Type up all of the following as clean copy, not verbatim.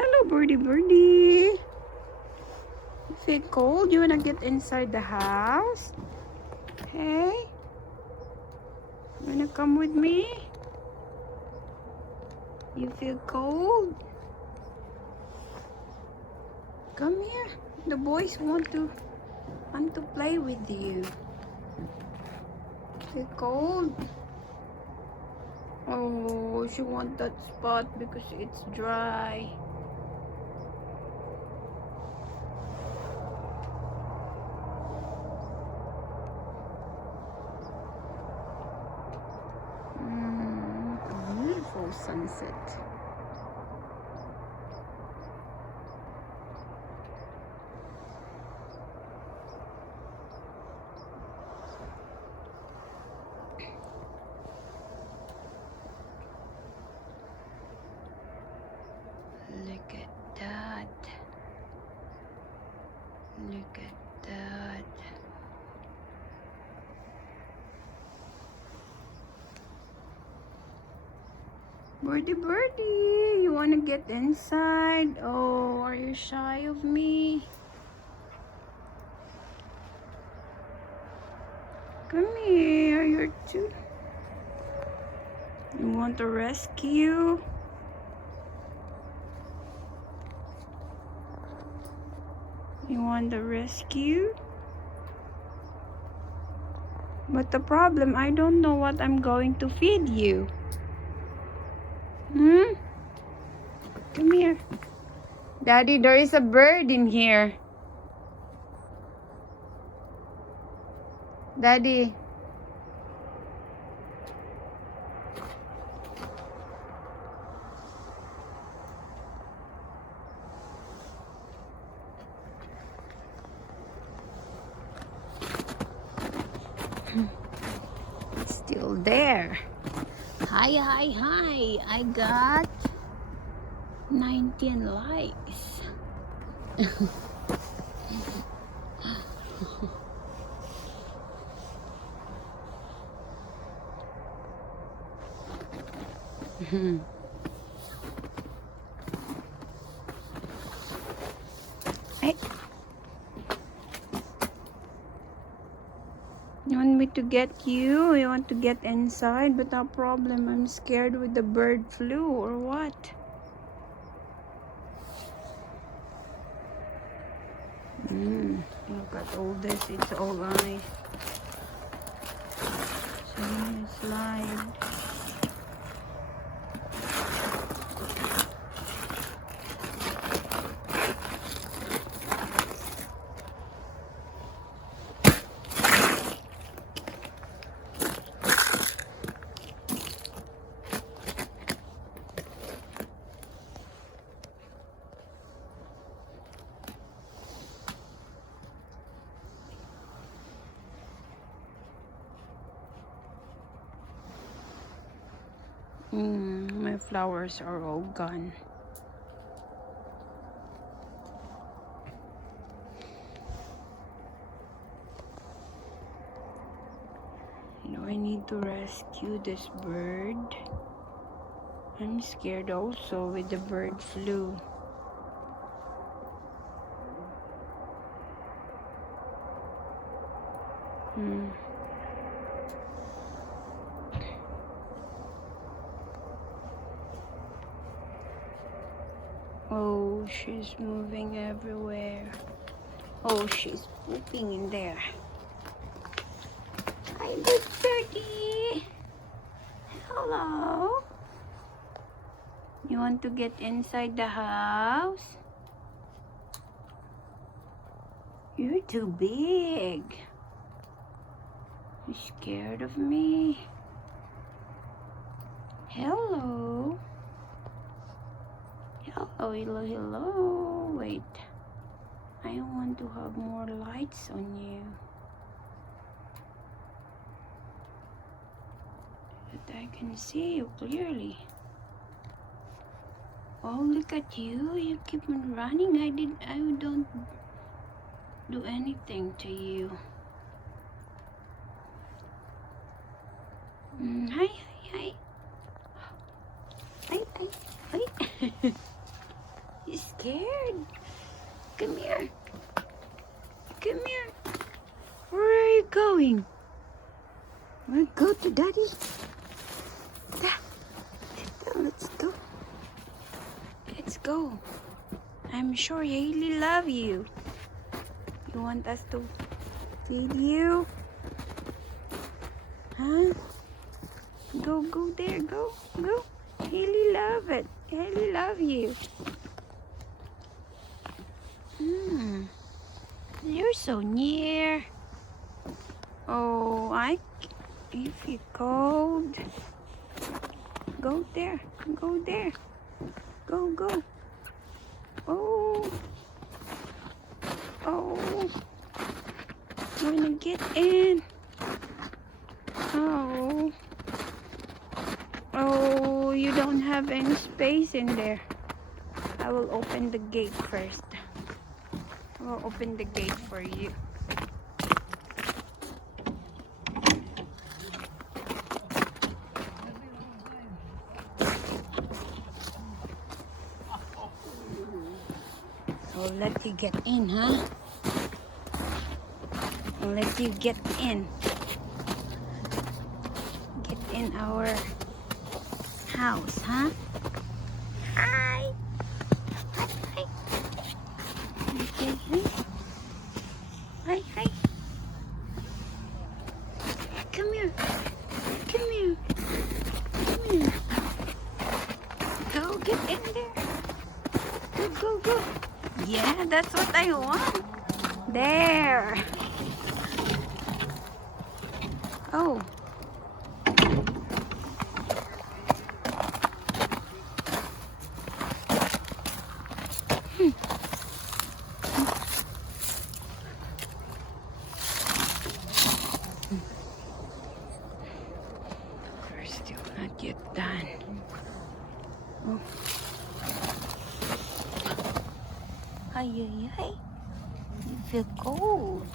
Hello, birdie, birdie. You feel cold? You wanna get inside the house? Hey? You wanna come with me? You feel cold? Come here. The boys want to play with you. Feel cold? Oh, she want that spot because it's dry. Beautiful sunset. Look at that. Look at that. Birdie, birdie, you want to get inside? Oh, are you shy of me? Come here, you're too... You want to rescue? You want the rescue? But the problem, I don't know what I'm going to feed you. Come here. Daddy, there is a bird in here. Daddy. It's still there. Hi, hi, hi. I got 19 likes. Hey. You want me to get you? You want to get inside? But no problem, I'm scared with the bird flu or what? Look at all this, it's all ice. So you slide. My flowers are all gone. You know, I need to rescue this bird. I'm scared also with the bird flu. Oh, she's moving everywhere. Oh, she's pooping in there. Hi, good birdie. Hello. You want to get inside the house? You're too big. You scared of me? Hello. Hello, hello, hello. Wait. I want to have more lights on you. That I can see you clearly. Oh, look at you. You keep on running. I don't do anything to you. Hi, hi, hi. Hi, hi, hi. You scared? Come here. Come here. Where are you going? Wanna go to Daddy? Let's go. Let's go. I'm sure Haley love you. You want us to feed you? Huh? Go there. Go. Haley love it. Haley love you. You're so near. Oh, if you're cold. Go there. Go. Oh. Wanna get in? Oh, you don't have any space in there. I will open the gate first. I will open the gate for you. I'll let you get in, huh? I'll let you get in. Get in our house, huh? Hi. Okay, hi. Come here. Go, get in there. Go. Yeah, that's what I want. There. Oh. We're still not yet done. Oh. Ay. You feel cold.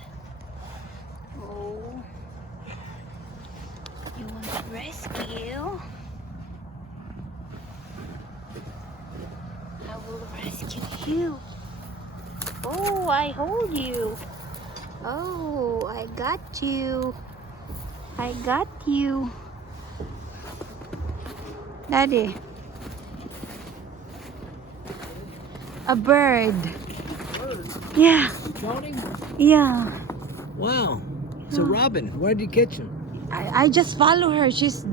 Oh. You want to rescue? I will rescue you. Oh, I hold you. Oh, I got you. Daddy. A bird. Yeah. Floating? Yeah. Wow. It's a robin. Where did you catch him? I just follow her. She's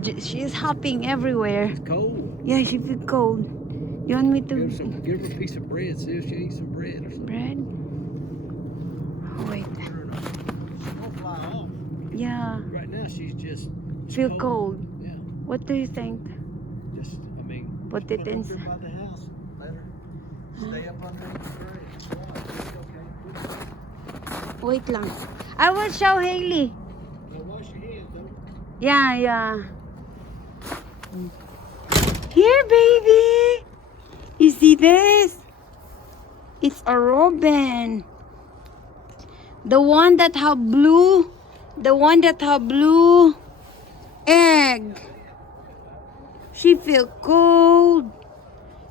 hopping everywhere. It's cold. Yeah, she feel cold. You want me to Give her a piece of bread. See if she eats some bread or something. bread? Oh, wait. She won't fly off. Yeah. Right now she's just Feel cold. Yeah. What do you think? Just Put it in. by the house. Let her stay up underneath the tree. Okay. Wait lang. I will show Haley. Now wash your hands though. Yeah. Here, baby. You see this? It's a robin. The one that have blue egg. She feel cold.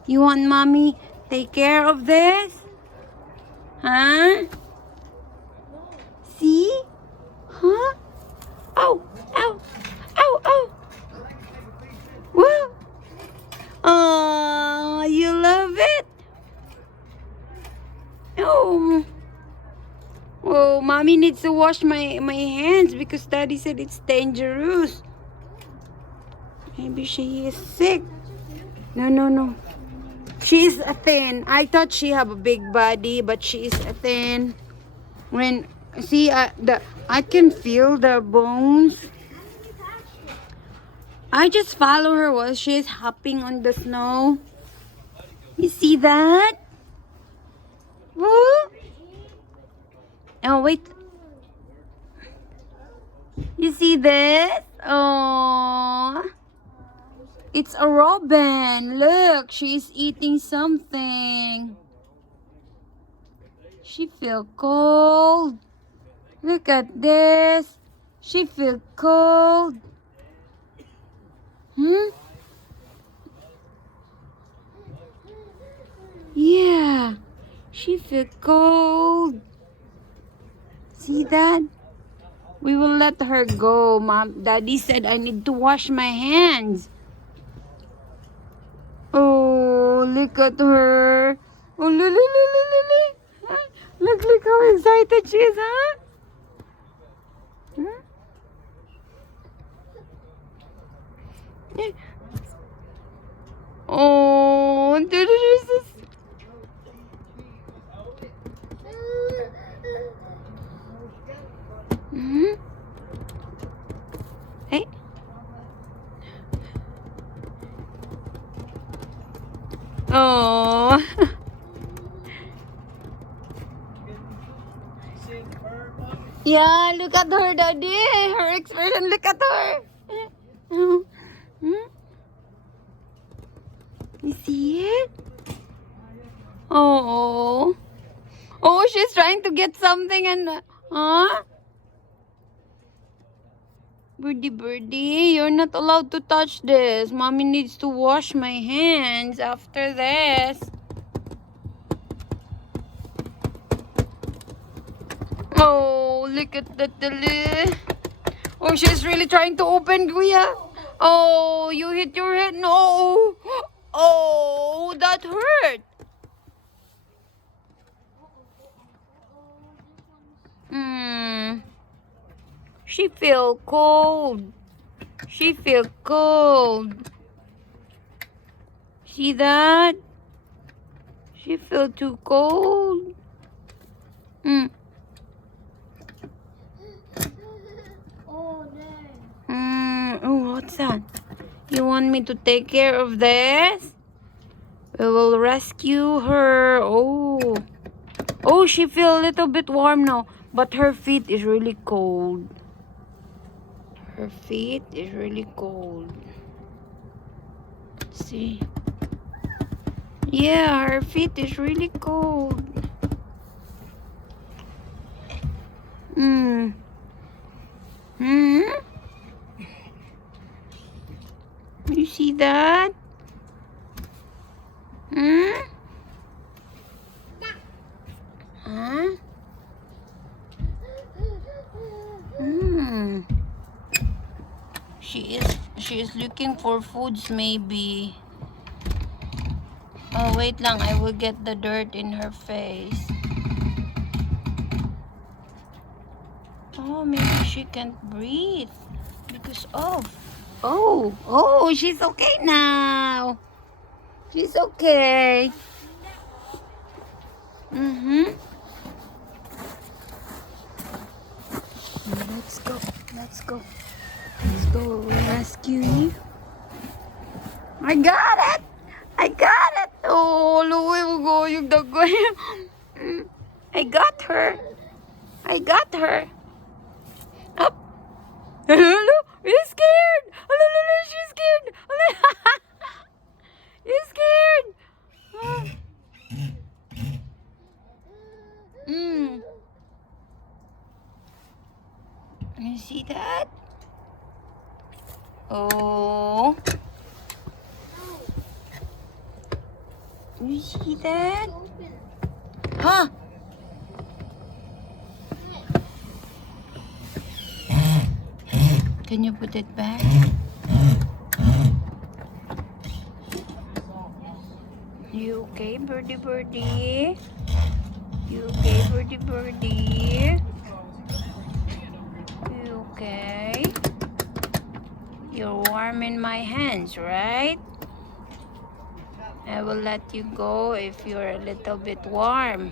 You want mommy take care of this? Huh? See? Huh? Oh. Whoa. Oh, you love it? Oh, mommy needs to wash my hands because daddy said it's dangerous. Maybe she is sick. No. She is thin. I thought she have a big body, but she is thin. When see I can feel the bones. I just follow her while she's hopping on the snow. You see that? Woo! Oh, wait. You see this? Oh, it's a robin. Look, she's eating something. She feel cold. Look at this. She feel cold. Yeah. She feel cold. See that? We will let her go. Mom, Daddy said I need to wash my hands. Oh, look at her. Oh, look. Look how excited she is, huh? Huh? Yeah. Oh, delicious. Hmm? Hey. Oh. Yeah, look at her, Daddy. Her expression, look at her. Hmm? You see it? Oh. Oh, she's trying to get something and... Huh? Birdie, you're not allowed to touch this. Mommy needs to wash my hands after this. Oh, look at that. Oh, she's really trying to open, Kuya. Oh, you hit your head. No. Oh, that hurt. She feel cold. She feel cold. See that? She feel too cold. Oh, what's that? You want me to take care of this? We will rescue her. Oh. Oh, she feel a little bit warm now. But her feet is really cold. Her feet is really cold. See? Yeah, her feet is really cold. You see that? Huh? She is looking for foods maybe. Oh, wait lang. I will get the dirt in her face. Oh, maybe she can't breathe because of... Oh, she's okay now. She's okay. Let's go. Let's go. Let's go. We'll rescue you. I got it. I got it. Oh, Louie will go yung dagwa. I got her. I got her. Up. Hello. You're scared. Hello, she's scared. You're scared. You see that? Oh. You see that? Huh? Can you put it back? You okay, birdie? You okay, birdie? You okay? You're warm in my hands, right? I will let you go if you're a little bit warm.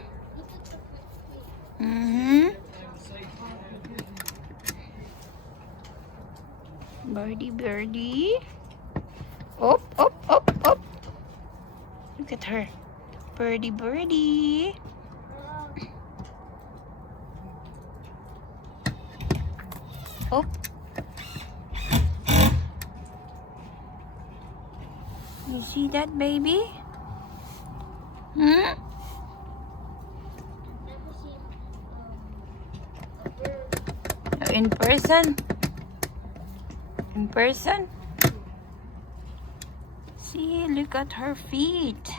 Birdie. Up. Look at her. Birdie. Up. You see that, baby? In person? In person? See, look at her feet.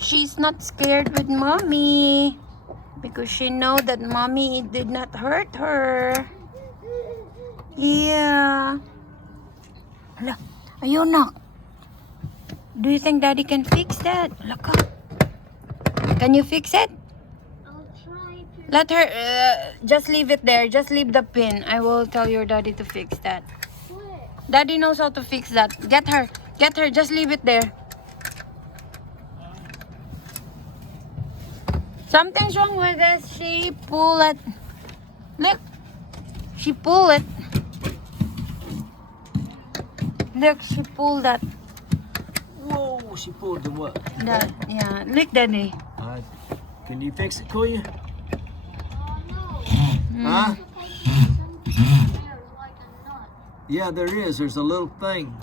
she's not scared with mommy because she know that mommy did not hurt her. Yeah. Hala, ayun na. Do you think daddy can fix that? Look up. Can you fix it? I'll try to. Let her, just leave it there. Just leave the pin. I will tell your daddy to fix that. What? Daddy knows how to fix that. Get her. Get her. Just leave it there. Something's wrong with this. She pull it. Look. She pull it. Look, she pulled that. Whoa, she pulled the what? That, yeah. Look, daddy. Can you fix it, Kuya? No. Huh? There's like a nut, Yeah, there is. There's a little thing.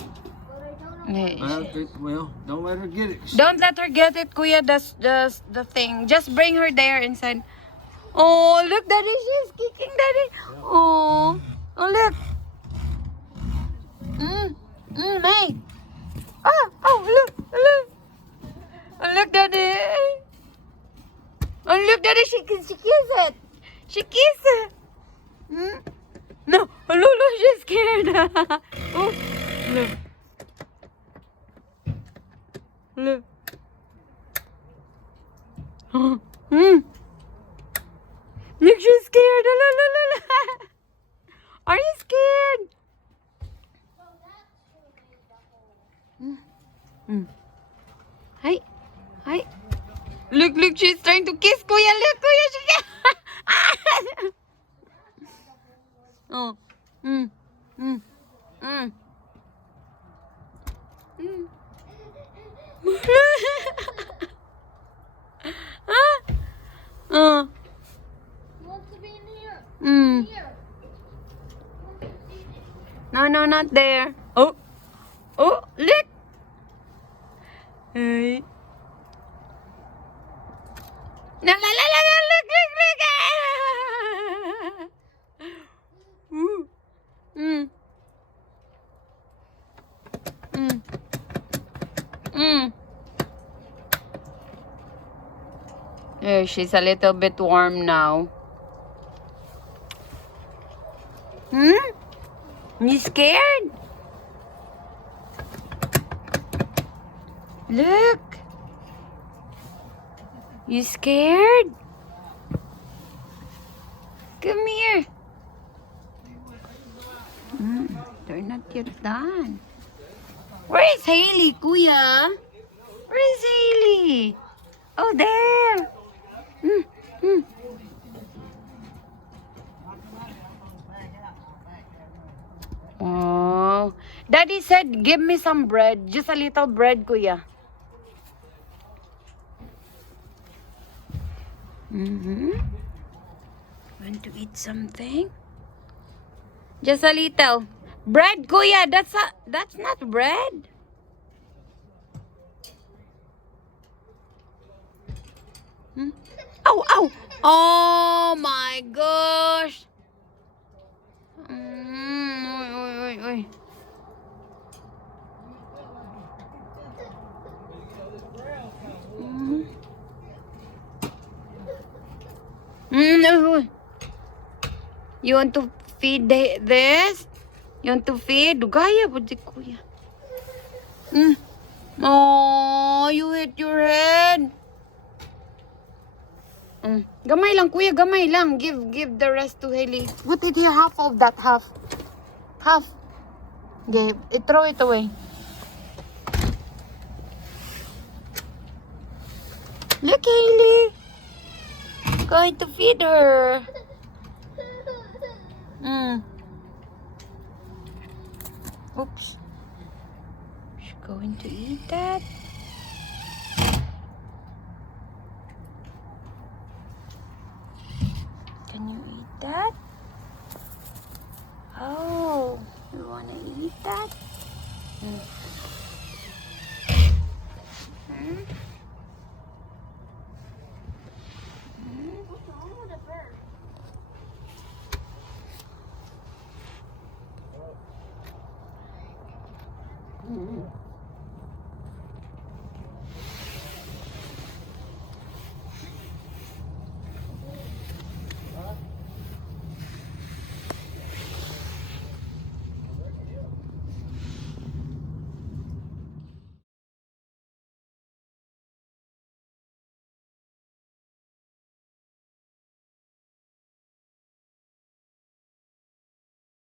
but I don't know. Well, don't let her get it. Don't let her get it, Kuya. That's just the thing. Just bring her there inside. Oh, look, daddy. She's kicking, daddy. Oh, oh, look. May. Oh, look, look. Oh, look, daddy. Oh, look, daddy. She kiss it. She kiss it. No. Oh, look, she's scared. Oh, look. Look. Oh, Look, she's scared. Look, look, look, look. Are you scared? Hi. Hi. Look, look, she's trying to kiss Kuya. Look, Kuya, she can. Oh. Oh. He wants to be in here. Here. No, not there. Oh. Oh, look. Hey. No, look, look. Ooh. Yeah, she's a little bit warm now. You scared? Look. You scared? Come here. They're not yet done. Where is Haley, Kuya? Where is Haley? Oh, there. Oh. Daddy said, give me some bread. Just a little bread, Kuya. Want to eat something? Just a little. Bread, Kuya. That's not bread. Ow, ow. Oh my gosh. Oy. No. You want to feed this? You want to feed? Gaya po di Kuya. Oh, you hit your head. Gamay lang, Kuya. Gamay lang. Give the rest to Haley. Put it here. Half of that. Half. Give. Throw it away. Look, Haley. Going to feed her. Oops. She's going to eat that. Can you eat that? Oh, you want to eat that? What's wrong with the bird?